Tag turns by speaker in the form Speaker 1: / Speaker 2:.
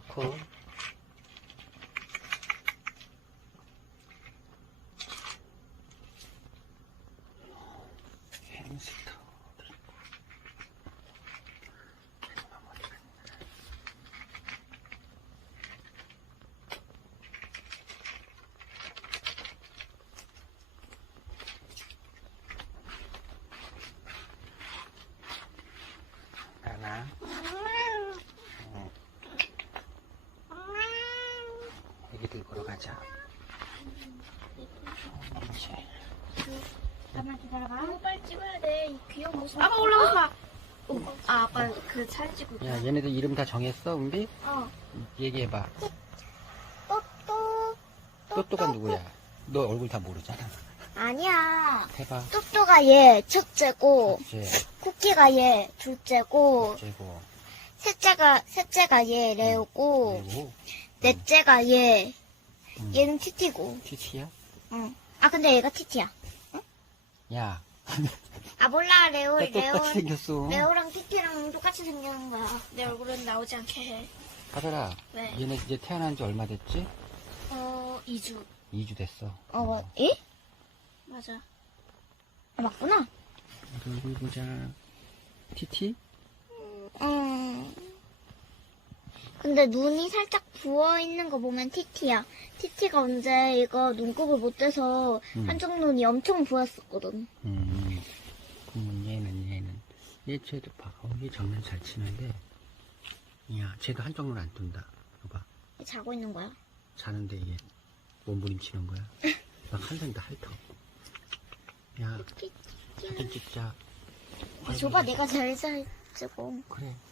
Speaker 1: 넣고. 햄스터. 하나. 애기들 보러 가자.
Speaker 2: 잠깐만 기다려봐. 빨리 찍어야 돼. 이 귀여운 모습. 아빠 올라오지 마. 아빠 그 사진 찍고 있어.
Speaker 1: 야, 얘네들 이름 다 정했어, 은비?
Speaker 2: 어.
Speaker 1: 얘기해봐.
Speaker 2: 또또.
Speaker 1: 또또가 누구야? 너 얼굴 다 모르잖아.
Speaker 2: 아니야.
Speaker 1: 해봐.
Speaker 2: 또또가 얘 첫째고,
Speaker 1: 이제
Speaker 2: 쿠키가 얘 둘째고,
Speaker 1: 어째고.
Speaker 2: 셋째가 얘 레오고,
Speaker 1: 그리고
Speaker 2: 넷째가 얘.
Speaker 1: 음.
Speaker 2: 얘는 티티고.
Speaker 1: 티티야?
Speaker 2: 응. 아 근데 얘가 티티야.
Speaker 1: 야,
Speaker 2: 아 몰라
Speaker 1: 너 똑같이 생겼어.
Speaker 2: 레오랑 티티랑 똑같이 생긴 거야. 내 얼굴은 나오지 않게 해.
Speaker 1: 하더라.
Speaker 2: 왜?
Speaker 1: 얘네 이제 태어난 지 얼마 됐지?
Speaker 2: 2주.
Speaker 1: 2주 됐어.
Speaker 2: 예? 맞아. 아, 맞구나.
Speaker 1: 얼굴 보자. 티티?
Speaker 2: 근데 눈이 살짝 부어있는 거 보면 티티야. 티티가 언제 이거 눈곱을 못 떼서 한쪽 눈이 엄청 부었었거든.
Speaker 1: 그러면 얘는. 쟤도 봐. 얘 장난 잘 치는데. 야, 쟤도 한쪽 눈 안 뜬다. 봐봐.
Speaker 2: 자고 있는 거야.
Speaker 1: 자는데 이게 몸부림치는 거야. 막 한상 다 핥어. 야, 사진 찍자.
Speaker 2: 아, 줘봐, 내가 제일 잘 찍어.
Speaker 1: 그래.